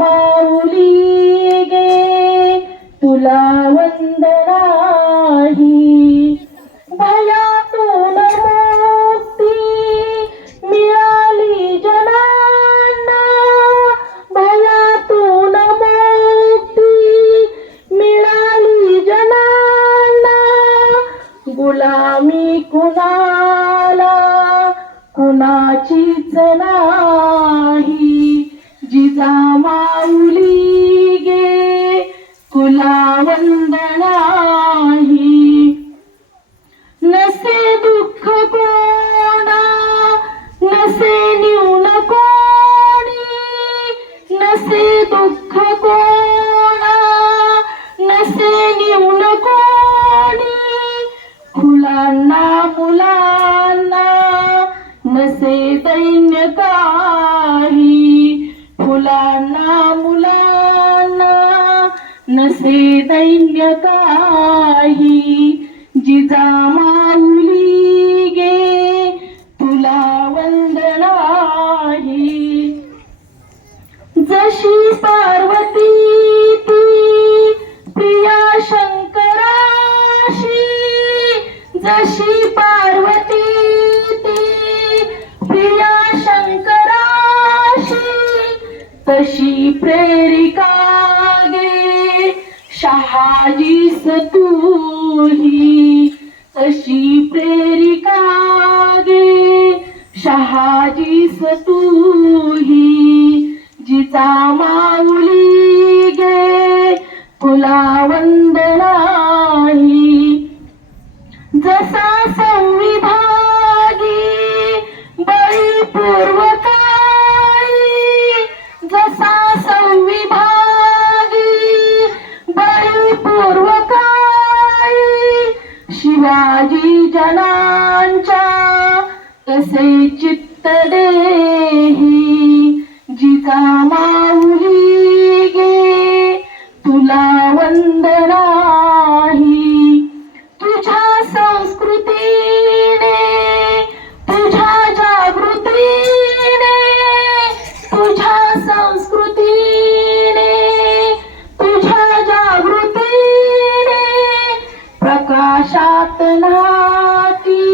माऊली गे तुला वंदनाही भयातून मुक्ती मिळाली जनांना भयातून मुक्ती मिळाली जनांना गुलामी कुणाला कुणाचीच नाही जिजामाऊली गे तुला वंदनाही नसे दुःख कोणा नसे न्यून कोणी नसे दुःख कोणा नसे न्यून कोणी फुलांना मुलांना नसे दैन्य काही फुलांना मुलांना नसे दैन्य काही जिजामाऊली गे तुला वंदनाही जशी पार्वती ती प्रिया शंकराशी जशी पार्वती ती प्रिया शंकराशी तशी प्रेरिका गे शहाजीस तूही तशी प्रेरिका गे शहाजीस तूही जिजामाऊली गे तुला वंदनाही जसा संविभागी बळीपूर्वकाळी जसा संविभागी बळीपूर्वकाळी शिवाजी जनांच्या तसे चित्त देही जिजामाऊली गे तुला वंदनाही तुझ्या संस्कृतीने तुझ्या जागृतीने तुझ्या संस्कृतीने तुझ्या जागृतीने प्रकाशात नाती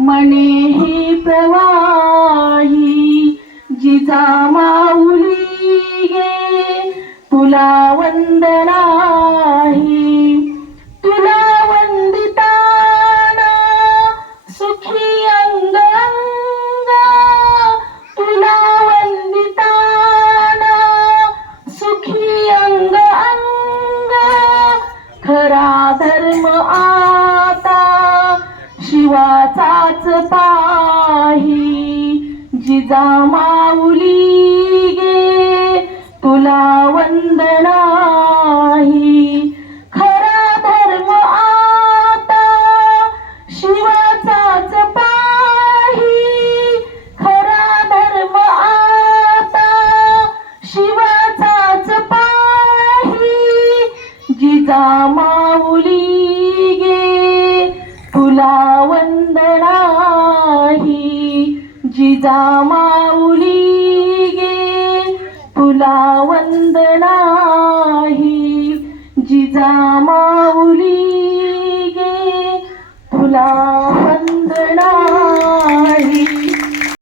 मने हे प्रवाही जिजामाऊली गे तुला वंदनाही तुला वंदिताना सुखी अंग अंग तुला वंदिताना सुखी अंग अंग खरा धर्म आता शिवाचाच पाही जिजामाऊली गे तुला वंदनाही खरा धर्म आता शिवाचाच पाही खरा धर्म आता शिवाचाच पाही जिजामाऊली गे तुला वंदनाही जिजामाऊली गे तुला वंदनाही जिजामा